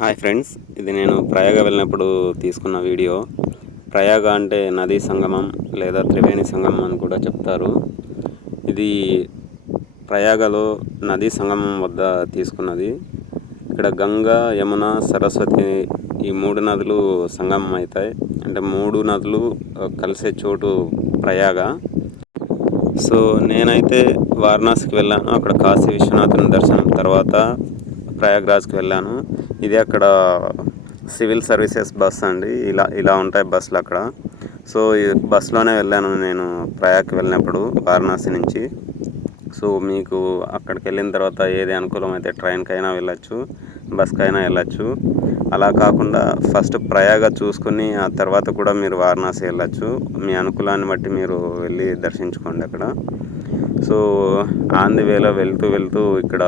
Hi friends, ఇది నేను ప్రయాగ వెళ్ళినప్పుడు తీసుకున్న వీడియో. ప్రయాగ అంటే నదీ సంగమం లేదా త్రివేణి సంగమం అని కూడా చెప్తారు. ఇది ప్రయాగలో నదీ సంగమం వద్ద తీసుకున్నది. ఇక్కడ గంగా, యమున, సరస్వతి ఈ మూడు నదులు సంగమం అవుతాయి. అంటే మూడు నదులు కలిసే చోటు ప్రయాగ. సో నేనైతే వారణాసికి వెళ్ళాను. అక్కడ కాశీ విశ్వనాథుని దర్శనం తర్వాత ప్రయాగ్రాజ్కి వెళ్ళాను. ఇది అక్కడ సివిల్ సర్వీసెస్ బస్ అండి. ఇలా ఉంటాయి బస్సులు అక్కడ. సో ఈ బస్సులోనే వెళ్ళాను నేను ప్రయాగ్కి వెళ్ళినప్పుడు వారణాసి నుంచి. సో మీకు అక్కడికి వెళ్ళిన తర్వాత ఏది అనుకూలమైతే ట్రైన్కైనా వెళ్ళచ్చు, బస్కైనా వెళ్ళచ్చు. అలా కాకుండా ఫస్ట్ ప్రయాగ చూసుకుని ఆ తర్వాత కూడా మీరు వారణాసి వెళ్ళచ్చు. మీ అనుకూలాన్ని బట్టి మీరు వెళ్ళి దర్శించుకోండి అక్కడ. సో ఆన్ ది వేలో వెళ్తూ ఇక్కడ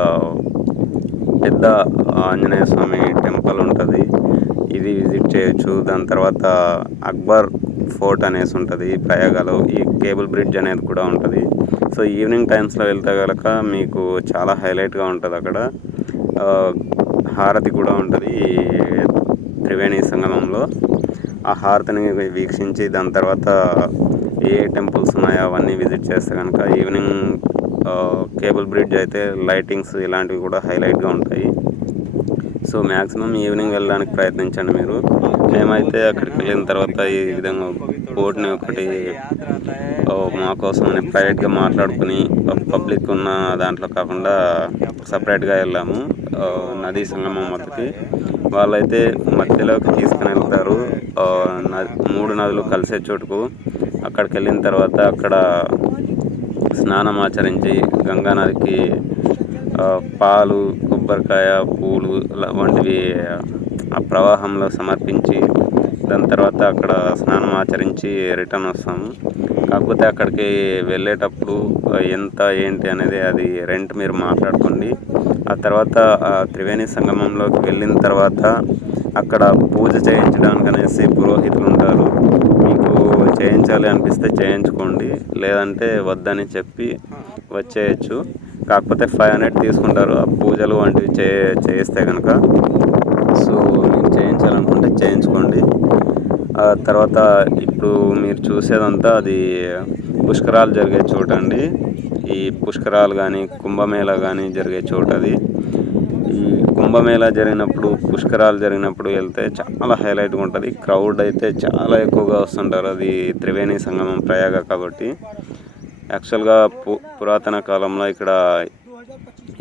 పెద్ద ఆంజనేయ స్వామి టెంపుల్ ఉంటుంది. ఇది విజిట్ చేయొచ్చు. దాని తర్వాత అక్బర్ ఫోర్ట్ అనేసి ఉంటుంది ప్రయాగలో. ఈ కేబుల్ బ్రిడ్జ్ అనేది కూడా ఉంటుంది. సో ఈవినింగ్ టైమ్స్లో వెళ్తే కనుక మీకు చాలా హైలైట్గా ఉంటుంది. అక్కడ హారతి కూడా ఉంటుంది త్రివేణి సంగమంలో. ఆ హారతిని వీక్షించి దాని తర్వాత ఏ టెంపుల్స్ ఉన్నాయో అవన్నీ విజిట్ చేస్తే కనుక ఈవినింగ్ కేబుల్ బ్రిడ్జ్ అయితే లైటింగ్స్ ఇలాంటివి కూడా హైలైట్గా ఉంటాయి. సో మ్యాక్సిమం ఈవినింగ్ వెళ్ళడానికి ప్రయత్నించండి మీరు. మేమైతే అక్కడికి వెళ్ళిన తర్వాత ఈ విధంగా బోట్ని ఒకటి మా కోసం అని ప్రైవేట్గా మాట్లాడుకుని పబ్లిక్ ఉన్న దాంట్లో కాకుండా సపరేట్గా వెళ్ళాము నదీ సంగమం మధ్యకి. వాళ్ళైతే మధ్యలోకి తీసుకుని వెళ్తారు మూడు నదులు కలిసే చోటుకు. అక్కడికి వెళ్ళిన తర్వాత అక్కడ స్నానం ఆచరించి గంగా నదికి పాలు, కొబ్బరికాయ, పూలు వంటివి ఆ ప్రవాహంలో సమర్పించి దాని తర్వాత అక్కడ స్నానం ఆచరించి రిటర్న్ వస్తాము. కాకపోతే అక్కడికి వెళ్ళేటప్పుడు ఎంత ఏంటి అనేది అది రెంట్ మీరు మాట్లాడుకోండి. ఆ తర్వాత త్రివేణి సంగమంలోకి వెళ్ళిన తర్వాత అక్కడ పూజ చేయించడానికి అనేసి పురోహితులు ఉంటారు. మీకు చేయించాలి అనిపిస్తే చేయించుకోండి, లేదంటే వద్దని చెప్పి వచ్చేయచ్చు. కాకపోతే 500 తీసుకుంటారు ఆ పూజలు వంటివి చేయిస్తే కనుక. సో మీరు చేయించాలనుకుంటే చేయించుకోండి. ఆ తర్వాత ఇప్పుడు మీరు చూసేదంతా అది పుష్కరాలు జరిగే చోటు అండి. ఈ పుష్కరాలు కానీ కుంభమేళా కానీ జరిగే చోటు అది. ఈ కుంభమేళా జరిగినప్పుడు, పుష్కరాలు జరిగినప్పుడు వెళ్తే చాలా హైలైట్గా ఉంటుంది. క్రౌడ్ అయితే చాలా ఎక్కువగా వస్తుంటారు. అది త్రివేణి సంగమం ప్రయాగ కాబట్టి. యాక్చువల్గా పురాతన కాలంలో ఇక్కడ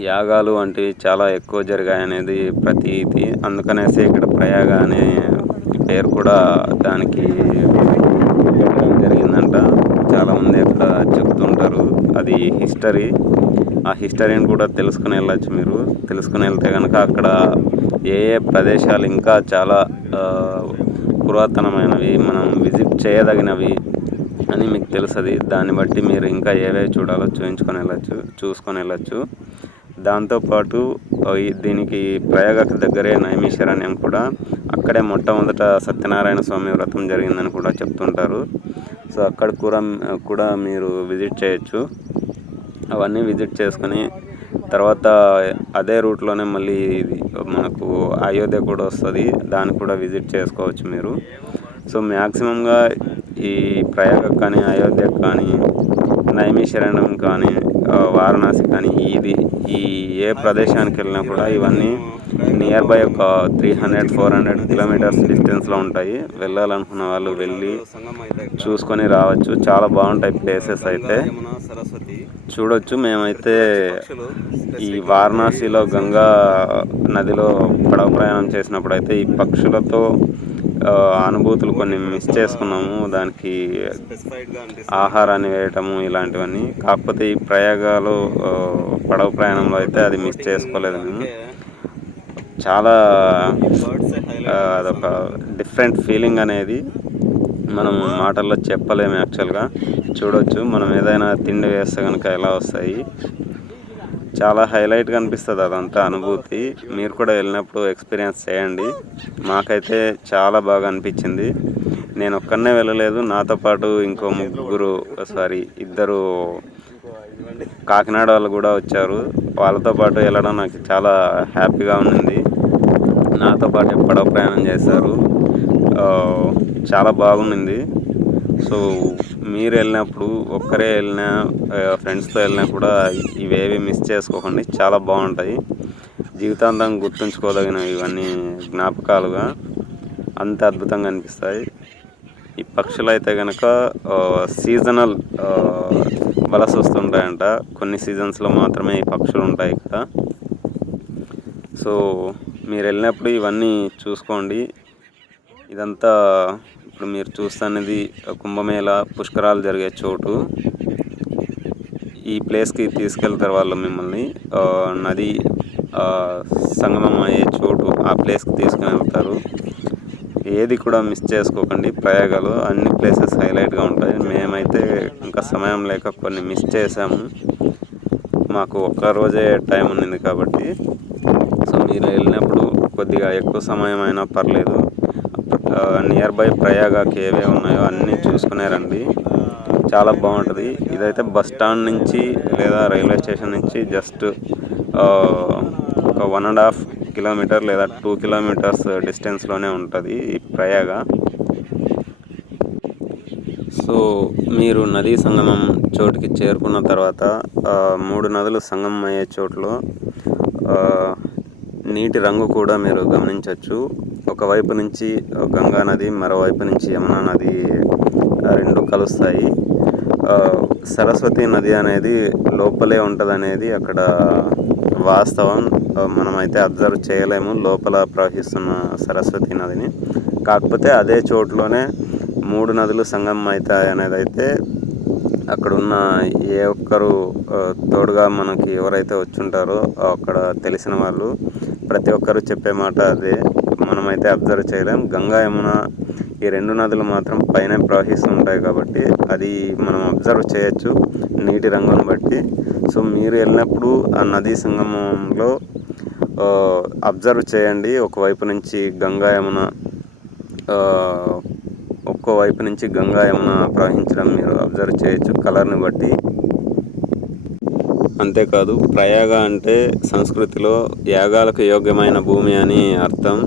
యాగాలు వంటివి చాలా ఎక్కువ జరిగాయనేది ప్రతీతి. అందుకనేసి ఇక్కడ ప్రయాగ అనే పేరు కూడా దానికి పెట్టడం జరిగిందంట. చాలామంది అక్కడ చెప్తుంటారు. అది హిస్టరీ. ఆ హిస్టరీని కూడా తెలుసుకుని వెళ్ళచ్చు మీరు. తెలుసుకుని వెళ్తే కనుక అక్కడ ఏ ప్రదేశాలు ఇంకా చాలా పురాతనమైనవి, మనం విజిట్ చేయదగినవి అని మీకు తెలుస్తుంది. దాన్ని బట్టి మీరు ఇంకా ఏవేవి చూడాలో చూసుకొని వెళ్ళచ్చు. దాంతోపాటు దీనికి ప్రయాగకు దగ్గరే నైమిషారణ్యం కూడా. అక్కడే మొట్టమొదట సత్యనారాయణ స్వామి వ్రతం జరిగిందని కూడా చెప్తుంటారు. సో అక్కడ కూడా మీరు విజిట్ చేయొచ్చు. అవన్నీ విజిట్ చేసుకొని తర్వాత అదే రూట్లోనే మళ్ళీ మనకు అయోధ్య కూడా వస్తుంది. దాన్ని కూడా విజిట్ చేసుకోవచ్చు మీరు. సో మ్యాక్సిమంగా ఈ ప్రయాగ కానీ, అయోధ్య కానీ, నైమిషారణ్యం కానీ, వారణాసి కానీ ఈ ఏ ప్రదేశానికి వెళ్ళినా కూడా ఇవన్నీ నియర్ బై ఒక 300-400 కిలోమీటర్స్ డిస్టెన్స్లో ఉంటాయి. వెళ్ళాలనుకున్న వాళ్ళు వెళ్ళి చూసుకొని రావచ్చు. చాలా బాగుంటాయి ప్లేసెస్ అయితే చూడొచ్చు. మేమైతే ఈ వారణాసిలో గంగా నదిలో పడవ ప్రయాణం చేసినప్పుడు అయితే ఈ పక్షులతో అనుభూతులు కొన్ని మిస్ చేసుకున్నాము. దానికి ఆహారాన్ని వేయటము ఇలాంటివన్నీ. కాకపోతే ఈ ప్రయాగలో పడవ ప్రయాణంలో అయితే అది మిస్ చేసుకోలేదు మేము. చాలా అదొక డిఫరెంట్ ఫీలింగ్ అనేది మనం మాటల్లో చెప్పలేము. యాక్చువల్గా చూడొచ్చు. మనం ఏదైనా తిండి వేస్తే కనుక ఎలా వస్తాయి, చాలా హైలైట్గా అనిపిస్తుంది అదంతా అనుభూతి. మీరు కూడా వెళ్ళినప్పుడు ఎక్స్పీరియన్స్ చేయండి. మాకైతే చాలా బాగా అనిపించింది. నేను ఒక్కనే వెళ్ళలేదు, నాతో పాటు ఇద్దరు కాకినాడ వాళ్ళు కూడా వచ్చారు. వాళ్ళతో పాటు వెళ్ళడం నాకు చాలా హ్యాపీగా ఉంది. నాతో పాటు పడవ ప్రయాణం చేశారు. చాలా బాగుండింది. సో మీరు వెళ్ళినప్పుడు ఒక్కరే వెళ్ళినా ఫ్రెండ్స్తో వెళ్ళినా కూడా ఇవేవి మిస్ చేసుకోకండి. చాలా బాగుంటాయి. జీవితాంతం గుర్తుంచుకోదగినవి ఇవన్నీ జ్ఞాపకాలుగా అంత అద్భుతంగా అనిపిస్తాయి. ఈ పక్షులు అయితే కనుక సీజనల్ వలస వస్తుంటాయంట. కొన్ని సీజన్స్లో మాత్రమే ఈ పక్షులు ఉంటాయి ఇక్కడ. సో మీరు వెళ్ళినప్పుడు ఇవన్నీ చూసుకోండి. ఇదంతా ఇప్పుడు మీరు చూస్తున్నది కుంభమేళ పుష్కరాలు జరిగే చోటు. ఈ ప్లేస్కి తీసుకెళ్తారు వాళ్ళు మిమ్మల్ని. నది సంగమం అయ్యే చోటు ఆ ప్లేస్కి తీసుకుని వెళ్తారు. ఏది కూడా మిస్ చేసుకోకండి. ప్రయాగలో అన్ని ప్లేసెస్ హైలైట్గా ఉంటాయి. మేమైతే ఇంకా సమయం లేక కొన్ని మిస్ చేసాము. మాకు ఒక్కరోజే టైం ఉన్నింది కాబట్టి. సో మీరు వెళ్ళినప్పుడు కొద్దిగా ఎక్కువ సమయం అయినా పర్లేదు, నియర్ బై ప్రయాగకి ఏవే ఉన్నాయో అన్నీ చూసుకునే రండి. చాలా బాగుంటుంది. ఇదైతే బస్ స్టాండ్ నుంచి లేదా రైల్వే స్టేషన్ నుంచి జస్ట్ ఒక 1.5 కిలోమీటర్ లేదా 2 కిలోమీటర్స్ డిస్టెన్స్లోనే ఉంటుంది ఈ ప్రయాగ. సో మీరు నదీ సంగమం చోటుకి చేరుకున్న తర్వాత 3 నదులు సంగమం అయ్యే చోటులో నీటి రంగు కూడా మీరు గమనించవచ్చు. ఒకవైపు నుంచి గంగా నది, మరోవైపు నుంచి యమునా నది రెండు కలుస్తాయి. సరస్వతి నది అనేది లోపలే ఉంటుంది అనేది అక్కడ వాస్తవం. మనమైతే అబ్జర్వ్ చేయలేము లోపల ప్రవహిస్తున్న సరస్వతి నదిని. కాకపోతే అదే చోటులోనే 3 నదులు సంగమం అవుతాయి అనేది అయితే అక్కడున్న ఏ ఒక్కరు తోడుగా మనకి ఎవరైతే వచ్చుంటారో అక్కడ తెలిసిన వాళ్ళు ప్రతి ఒక్కరు చెప్పే మాట అదే. మనమైతే అబ్జర్వ్ చేయలేం. గంగా యమున ఈ 2 నదులు మాత్రం పైన ప్రవహిస్తుంటాయి కాబట్టి అది మనం అబ్జర్వ్ చేయొచ్చు నీటి రంగును బట్టి. సో మీరు వెళ్ళినప్పుడు ఆ నదీ సంగమంలో అబ్జర్వ్ చేయండి. ఒకవైపు నుంచి గంగా యమున ఒక్కోవైపు నుంచి గంగా యమున ప్రవహించడం మీరు అబ్జర్వ్ చేయొచ్చు కలర్ని బట్టి. అంతేకాదు ప్రయాగ అంటే సంస్కృతిలో యాగాలకు యోగ్యమైన భూమి అని అర్థం.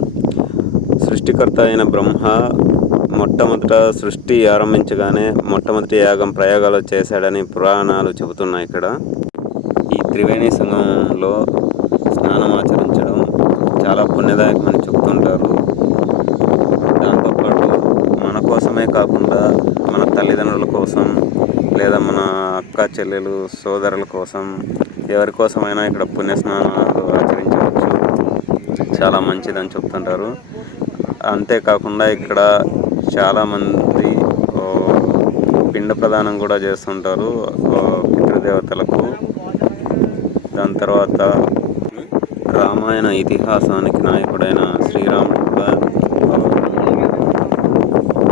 సృష్టికర్త అయిన బ్రహ్మ మొట్టమొదట సృష్టి ఆరంభించగానే మొట్టమొదటి యాగం ప్రయాగలో చేశాడని పురాణాలు చెబుతున్నాయి. ఇక్కడ ఈ త్రివేణి సంగమంలో స్నానం ఆచరించడం చాలా పుణ్యదాయకమని చెబుతుంటారు. దాంతోపాటు మన కోసమే కాకుండా మన తల్లిదండ్రుల కోసం లేదా మన అక్క చెల్లెలు సోదరుల కోసం ఎవరి కోసమైనా ఇక్కడ పుణ్యస్నానాలు ఆచరించవచ్చు. చాలా మంచిదని చెప్తుంటారు. అంతేకాకుండా ఇక్కడ చాలామంది పిండ ప్రదానం కూడా చేస్తుంటారు పితృదేవతలకు. దాని తర్వాత రామాయణ ఇతిహాసానికి నాయకుడైన శ్రీరాముడు కూడా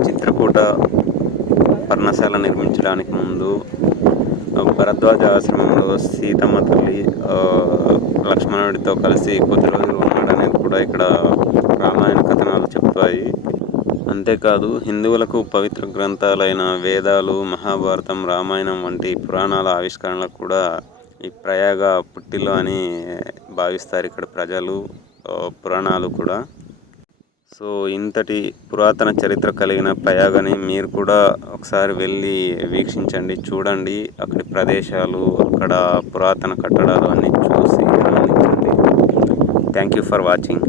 చిత్రకూట పర్ణశాల నిర్మించడానికి ముందు భరద్వాజ ఆశ్రమంలో సీతమ్మ తల్లి లక్ష్మణుడితో కలిసి కొద్ది రోజులు ఉన్నాడనేది కూడా ఇక్కడ రామాయణ కథనాలు చెప్తాయి. అంతేకాదు హిందువులకు పవిత్ర గ్రంథాలైన వేదాలు, మహాభారతం, రామాయణం వంటి పురాణాల ఆవిష్కరణలకు కూడా ఈ ప్రయాగ పుట్టిల్లు అని భావిస్తారు ఇక్కడ ప్రజలు, పురాణాలు కూడా. సో ఇంతటి పురాతన చరిత్ర కలిగిన ప్రయాగని మీరు కూడా ఒకసారి వెళ్ళి వీక్షించండి, చూడండి. అక్కడి ప్రదేశాలు, అక్కడ పురాతన కట్టడాలు అన్నీ చూసి ఆనందించండి. Thank you for watching.